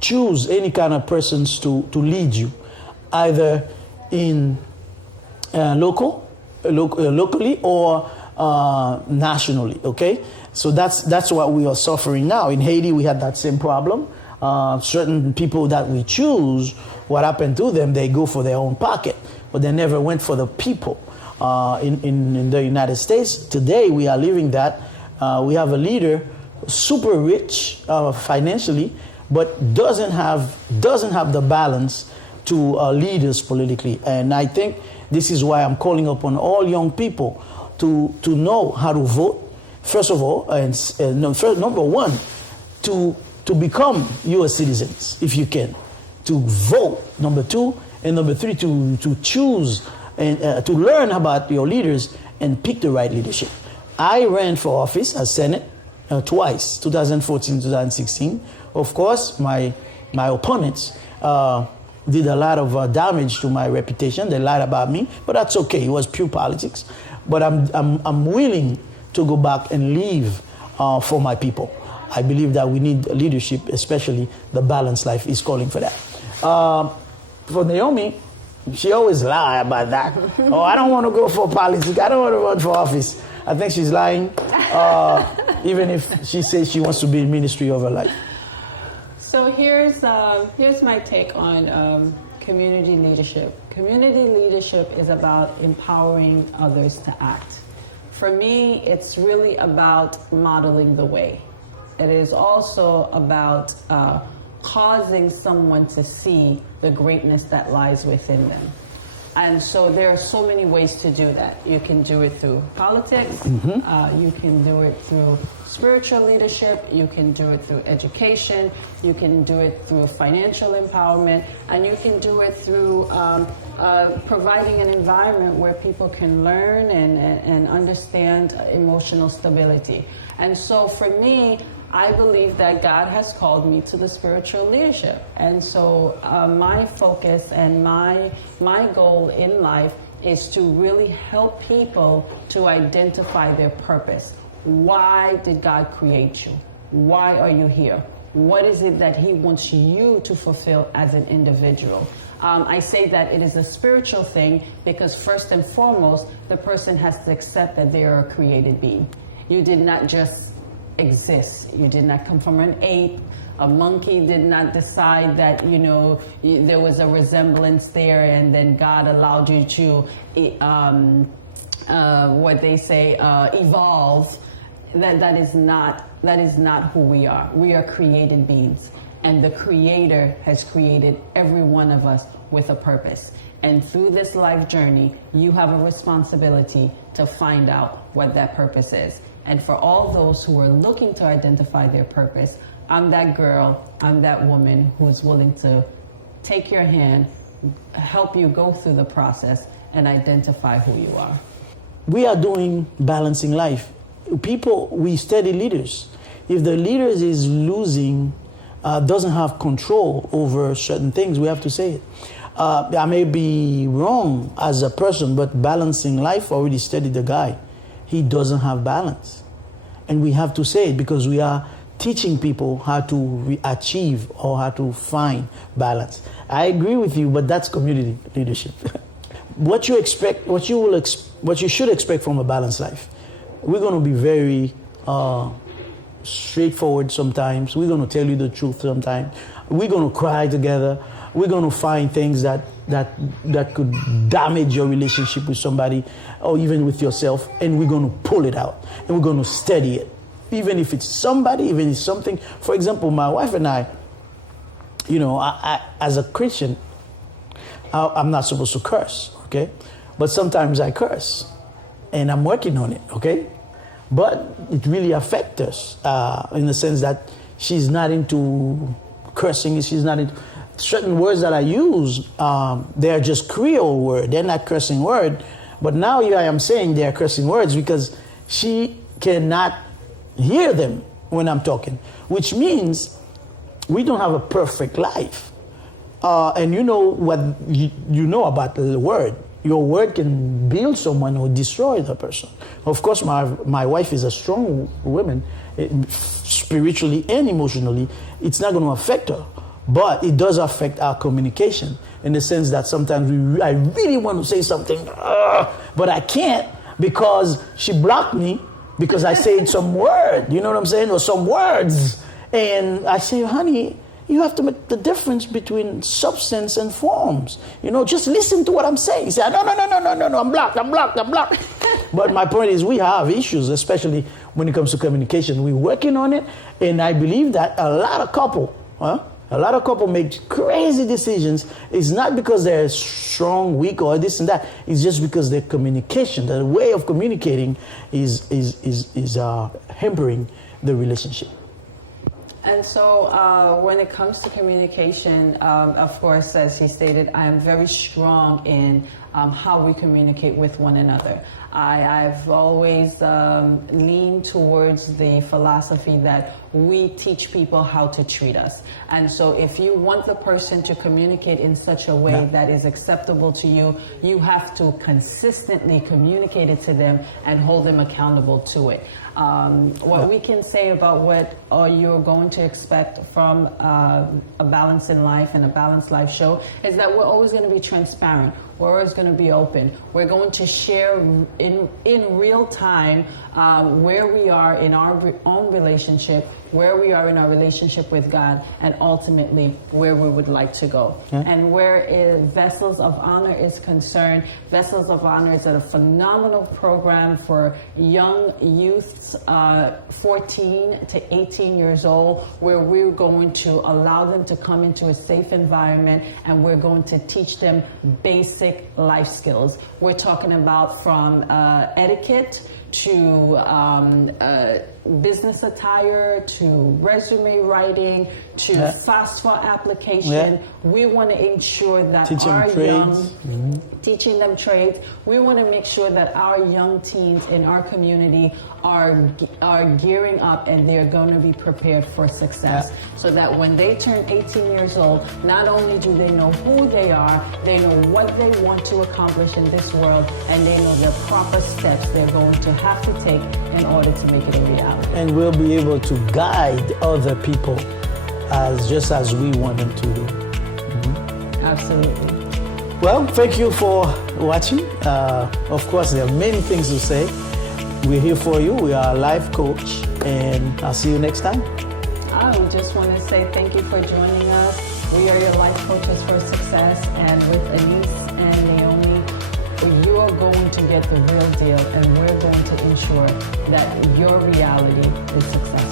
choose any kind of persons to lead you, either in locally or nationally. Okay, so that's what we are suffering now. In Haiti, we had that same problem. Certain people that we choose, what happened to them? They go for their own pocket, but they never went for the people. In the United States today, we are living that. We have a leader, super rich financially, but doesn't have the balance to lead us politically. And I think this is why I'm calling upon all young people to know how to vote. First of all, number one, to become U.S. citizens if you can, to vote. Number two, and number three, to choose and to learn about your leaders and pick the right leadership. I ran for office as Senate twice, 2014, 2016. Of course, my opponents did a lot of damage to my reputation. They lied about me, but that's okay. It was pure politics. But I'm willing to go back and leave for my people. I believe that we need leadership, especially the balanced life is calling for that. For Naomi, she always lie about that. Oh, I don't want to go for politics. I don't want to run for office. I think she's lying, even if she says she wants to be in ministry of her life. So here's my take on community leadership. Community leadership is about empowering others to act. For me, it's really about modeling the way. It is also about causing someone to see the greatness that lies within them. And so there are so many ways to do that. You can do it through politics, you can do it through spiritual leadership, you can do it through education, you can do it through financial empowerment, and you can do it through providing an environment where people can learn and understand emotional stability. And so for me, I believe that God has called me to the spiritual leadership. And so my focus and my goal in life is to really help people to identify their purpose. Why did God create you? Why are you here? What is it that He wants you to fulfill as an individual? I say that it is a spiritual thing because first and foremost, the person has to accept that they are a created being. You did not just exist. You did not come from an ape. A monkey did not decide that, there was a resemblance there and then God allowed you to, evolve. That is not who we are. We are created beings. And the Creator has created every one of us with a purpose. And through this life journey, you have a responsibility to find out what that purpose is. And for all those who are looking to identify their purpose, I'm that girl, I'm that woman who's willing to take your hand, help you go through the process, and identify who you are. We are doing balancing life. We study leaders. If the leaders is losing, doesn't have control over certain things, we have to say it. I may be wrong as a person, but balancing life, already studied the guy. He doesn't have balance. And we have to say it because we are teaching people how to achieve or how to find balance. I agree with you, but that's community leadership. What you should expect from a balanced life. We're going to be very straightforward sometimes. We're going to tell you the truth sometimes. We're going to cry together. We're going to find things that could damage your relationship with somebody or even with yourself, and we're going to pull it out and we're going to study it. Even if it's somebody, even if it's something. For example, my wife and I, I as a Christian, I'm not supposed to curse, okay? But sometimes I curse, and I'm working on it, okay? But it really affects us in the sense that she's not into cursing. She's not into certain words that I use. They're just Creole words. They're not cursing words. But now here I am saying they're cursing words because she cannot hear them when I'm talking, which means we don't have a perfect life. And you know what you know about the word. your word can build someone or destroy the person. Of course, my wife is a strong woman, spiritually and emotionally. It's not going to affect her, but it does affect our communication in the sense that sometimes I really want to say something, but I can't because she blocked me because I said some word, you know what I'm saying, or some words. And I say, honey, you have to make the difference between substance and forms. You know, just listen to what I'm saying. You say, no, I'm blocked. But my point is we have issues, especially when it comes to communication. We're working on it, and I believe that a lot of couple make crazy decisions. It's not because they're strong, weak, or this and that. It's just because their communication, the way of communicating is hampering the relationship. And so when it comes to communication, of course, as he stated, I am very strong in how we communicate with one another. I've always leaned towards the philosophy that we teach people how to treat us. And so if you want the person to communicate in such a way that is acceptable to you, you have to consistently communicate it to them and hold them accountable to it. What we can say about what you're going to expect from a Balance in Life and a Balanced Life show is that we're always going to be transparent. We're always going to be open. We're going to share in real time where we are in our own relationship, where we are in our relationship with God, and ultimately where we would like to go. And where Vessels of Honor is concerned, Vessels of Honor is a phenomenal program for young youths, 14 to 18 years old, where we're going to allow them to come into a safe environment, and we're going to teach them basic life skills. We're talking about from etiquette to business attire, to resume writing, to FAFSA application. We want to ensure that teaching them trades. We want to make sure that our young teens in our community are gearing up and they're going to be prepared for success, so that when they turn 18 years old, not only do they know who they are, they know what they want to accomplish in this world, and they know the proper steps they're going to have to take in order to make it a reality. And we'll be able to guide other people just as we want them to do. Absolutely. Well, thank you for watching. Of course, there are many things to say. We're here for you. We are a life coach, and I'll see you next time. I just want to say thank you for joining us. We are your life coaches for success, and with Anis and Naomi, you are going to get the real deal, and we're going to ensure that your reality is success.